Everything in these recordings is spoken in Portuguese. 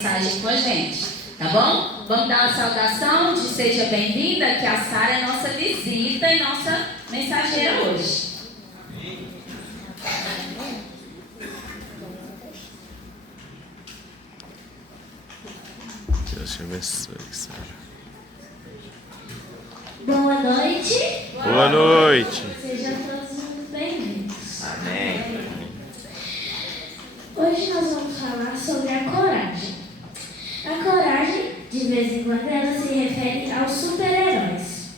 Mensagem com a gente, tá bom? Vamos dar uma saudação de seja bem-vinda, que a Sara é nossa visita e nossa mensageira hoje. Deus te abençoe, Sara. Boa noite. Boa noite. Sejam todos muito bem-vindos. Amém. Hoje nós vamos falar sobre a coragem. A coragem, de vez em quando, ela se refere aos super-heróis.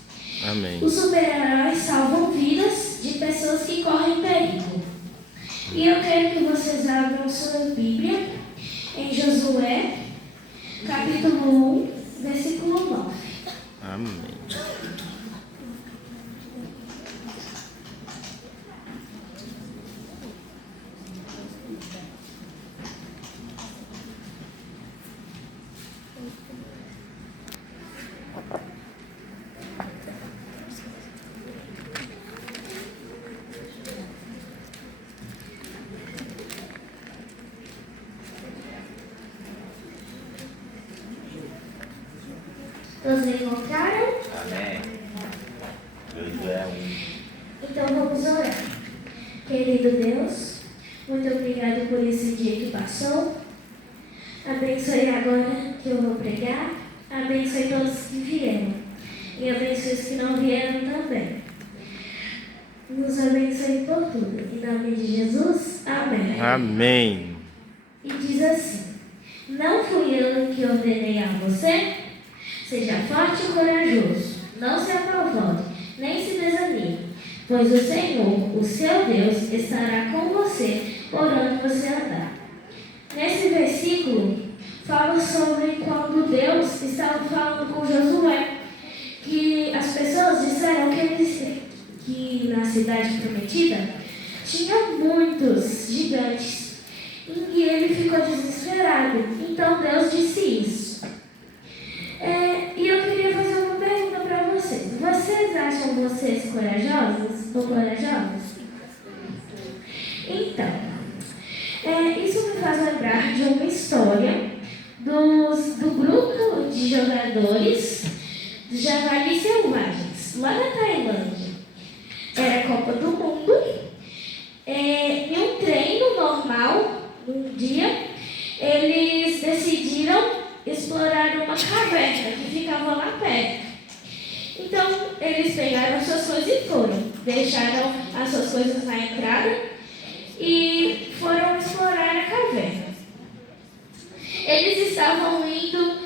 Amém. Os super-heróis salvam vidas de pessoas que correm perigo. E eu quero que vocês abram sua Bíblia em Josué, capítulo 1, versículo 9. Amém. Todos encontraram? Amém. Josué 1. Então vamos orar. Querido Deus, muito obrigado por esse dia que passou. Abençoe agora que eu vou pregar. Abençoe todos que vieram. E abençoe os que não vieram também. Nos abençoe por tudo. Em nome de Jesus, amém. Amém. E diz assim: não fui eu que ordenei a você? Seja forte e corajoso. Não se apavore, nem se desanime, pois o Senhor, o seu Deus, estará com você por onde você andar. Nesse versículo, fala sobre quando Deus estava falando com Josué, que as pessoas disseram que na cidade prometida tinha muitos gigantes e ele ficou desesperado. Então Deus disse isso. E eu queria fazer uma pergunta para vocês. Vocês acham vocês corajosos ou corajosas? Então, isso me faz lembrar de uma história do grupo de jogadores de javalis selvagens, lá na Tailândia. Era a Copa do Mundo. Em um treino normal, um dia, eles decidiram explorar uma caverna que ficava lá perto. Então, eles pegaram as suas coisas e foram. Deixaram as suas coisas na entrada e foram explorar a caverna. Eles estavam indo,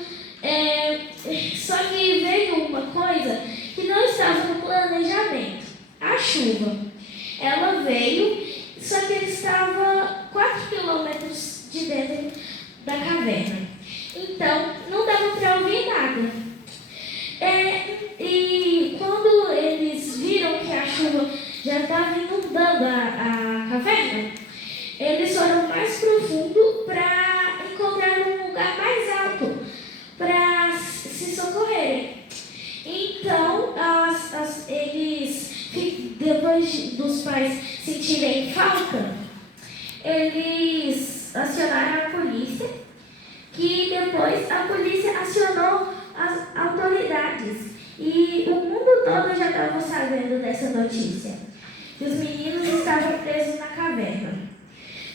só que veio uma coisa que não estava no planejamento. A chuva. Ela veio, só que ele estava 4 quilômetros de dentro da caverna. Então, não dava para ouvir nada. E quando eles viram que a chuva já estava inundando a caverna, eles foram mais profundo para encontrar um lugar mais alto para se socorrerem. Então, eles, depois dos pais sentirem falta, eles acionaram a polícia. Que depois a polícia acionou as autoridades e o mundo todo já estava sabendo dessa notícia, que os meninos estavam presos na caverna.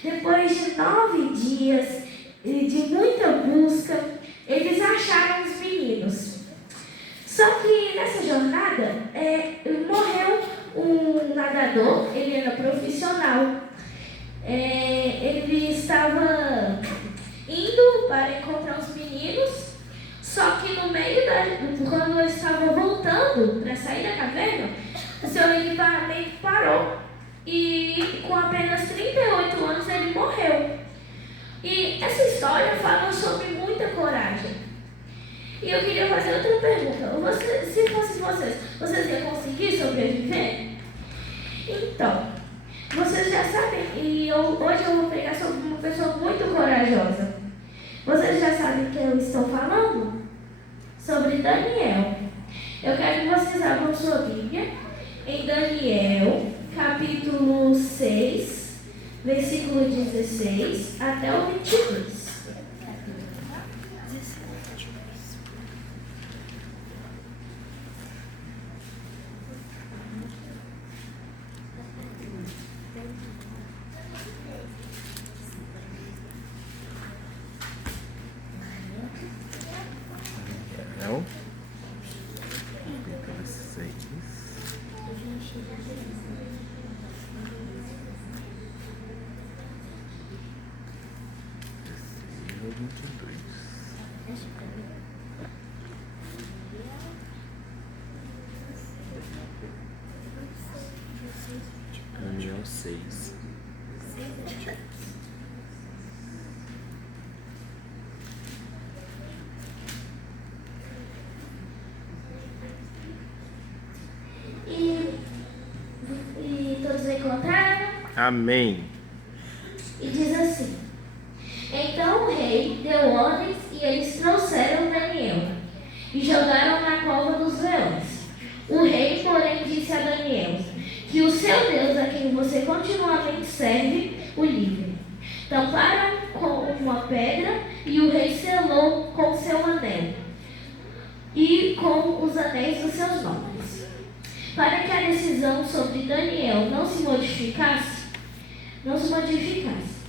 Depois de 9 dias de muita busca, eles acharam os meninos. Só que nessa jornada morreu um nadador, ele era profissional. Ele estava indo para encontrar os meninos, só que no meio quando eu estava voltando para sair da caverna, o seu equipamento parou e com apenas 38 anos ele morreu. E essa história fala sobre muita coragem. E eu queria fazer outra pergunta. Se fossem vocês iam conseguir sobreviver? Então, vocês já sabem, e hoje eu vou pregar sobre uma pessoa muito corajosa. Vocês já sabem que eu estou falando? Sobre Daniel. Eu quero que vocês abram sua Bíblia em Daniel, capítulo 6, versículo 16 até o 22. Daniel 6. E todos encontraram? Amém. E diz assim: Então o rei deu ordens e eles trouxeram Daniel e jogaram na cova dos leões. O rei, porém, disse a Daniel que o seu Deus, a quem você continuamente serve, o livre. Tamparam com uma pedra e o rei selou com seu anel e com os anéis dos seus nobres. Para que a decisão sobre Daniel não se modificasse,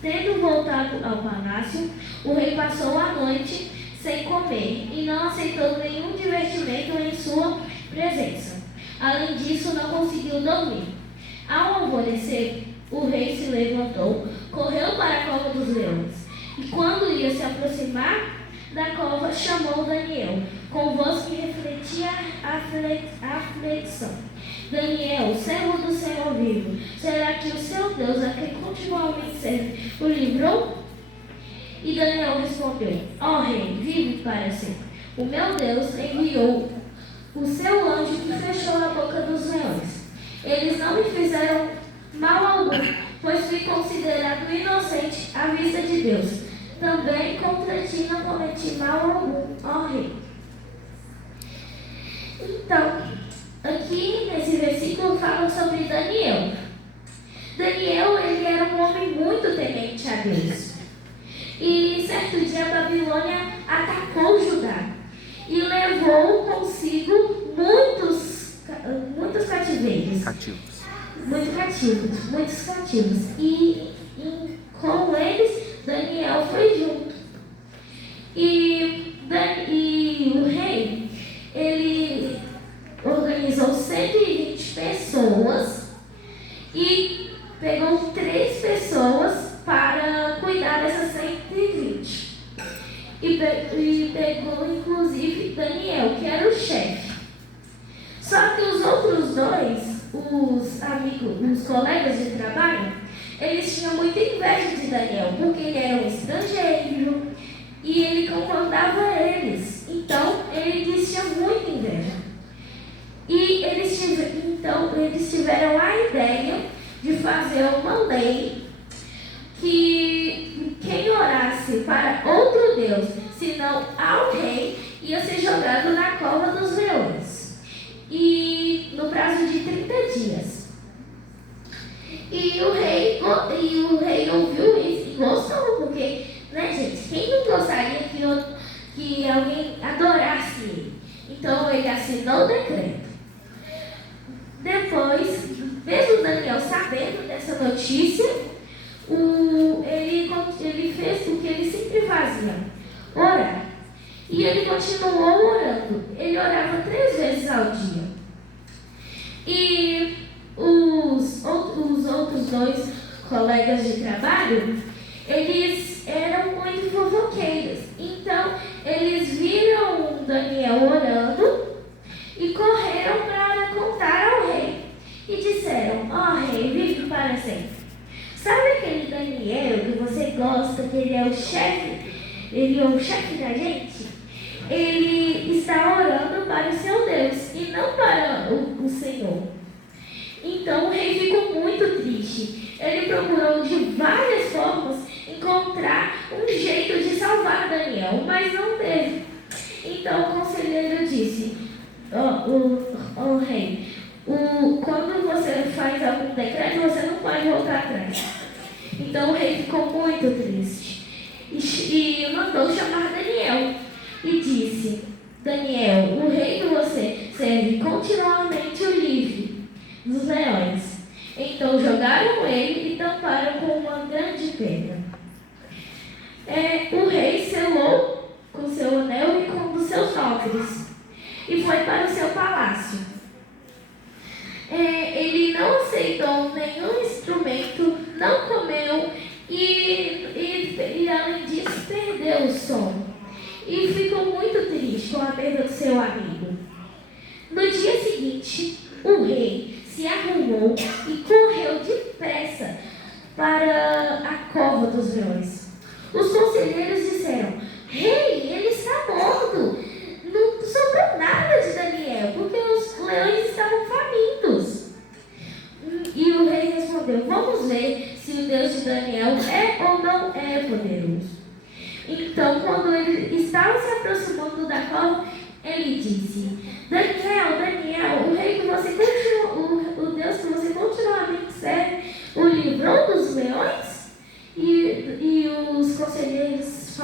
tendo voltado ao palácio, o rei passou a noite sem comer e não aceitou nenhum divertimento em sua presença. Além disso, não conseguiu dormir. Ao alvorecer, o rei se levantou, correu para a cova dos leões e, quando ia se aproximar da cova, chamou Daniel, com voz que refletia aflição. Daniel, servo do Senhor vivo, será que o seu Deus, a quem continuamente serve, o livrou? E Daniel respondeu: Ó rei, vive para sempre. O meu Deus enviou o seu anjo que fechou a boca dos leões. Eles não me fizeram mal algum, pois fui considerado inocente à vista de Deus. Também contra ti não cometi mal algum, ó rei. Então, aqui nesse versículo fala sobre Daniel. Daniel, ele era um homem muito temente a Deus. E certo dia a Babilônia atacou Judá e levou consigo muitos cativeiros. Muitos cativos. E com eles, Daniel foi junto. E o rei, ele organizou 120 pessoas e pegou 3 pessoas para cuidar dessas 120. E pegou, inclusive, Daniel, que era o chefe. Só que os outros 2, os colegas de trabalho, eles tinham muita inveja de Daniel, porque ele era um estrangeiro e ele comandava eles. Então, eles tinham muita inveja. E eles tiveram a ideia de fazer uma lei que quem orasse para outro Deus, senão ao rei, ia ser jogado na cova dos leões. E no prazo de 30 dias. E o rei ouviu isso e gostou, porque, né, gente, quem não gostaria que alguém adorasse ele? Então ele assinou o decreto. Depois, mesmo Daniel sabendo dessa notícia, ele fez o que ele sempre fazia: orar. E ele continuou orando. Ele orava 3 vezes ao dia. E os outros 2 colegas de trabalho, eles eram muito fofoqueiros. Então, eles viram Daniel orando e correram para contar ao rei. E disseram: ó rei, vive para sempre. Sabe aquele Daniel que você gosta, que ele é o chefe da gente? Ele está orando para o seu Deus e não para o Senhor. Então o rei ficou muito triste. Ele procurou de várias formas encontrar um jeito de salvar Daniel, mas não teve. Então o conselheiro disse: ó rei, quando você faz algum decreto, você não pode voltar atrás. Então o rei ficou muito triste e mandou chamar Daniel e disse: Daniel, o rei que você serve continuamente o livre dos leões. Então jogaram ele e tamparam com uma grande pedra. O rei selou com seu anel e com um dos seus nobres e foi para o seu palácio. Ele não aceitou nenhum instrumento, não comeu e além disso perdeu o sono. perda do seu amigo. No dia seguinte, o rei se arrumou e correu depressa para a cova dos leões. Os conselheiros disseram: Rei, ele está morto. Não sobrou nada de Daniel, porque os leões estavam famintos. E o rei respondeu: Vamos ver se o Deus de Daniel é ou não é poderoso. Então, quando ele estava se aproximando da cova, ele disse: Daniel, Daniel, o rei que você o Deus que você continuamente serve, o livrou dos leões? E os conselheiros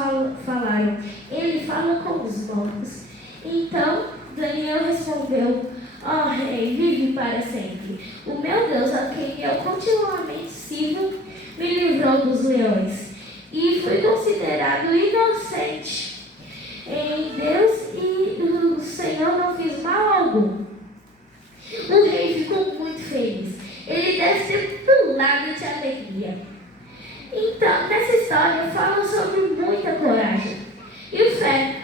falaram: Ele fala com os mortos. Então Daniel respondeu: Ó rei, vive para sempre. O meu Deus, a quem eu continuamente sirvo, me livrou dos leões. E fui considerado inocente em Deus e o Senhor não fez mal algum. O rei ficou muito feliz. Ele deve ter pulado de alegria. Então, nessa história fala sobre muita coragem e fé.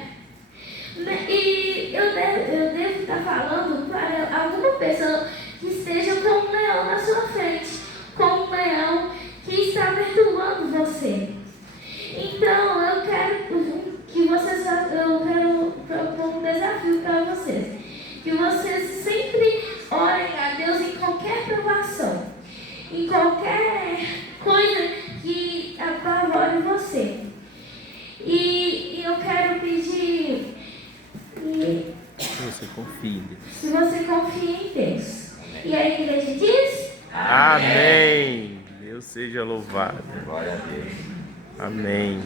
E eu devo estar falando para alguma pessoa que esteja com um leão na sua frente, com um leão que está perturbando você. Então, eu quero que vocês, eu quero propor um desafio para vocês, que vocês sempre orem a Deus em qualquer provação, em qualquer coisa que apavore você. E eu quero pedir Você confia em Deus. se você confia em Deus. E a igreja diz: Amém. Deus seja louvado. Glória a Deus. Amém.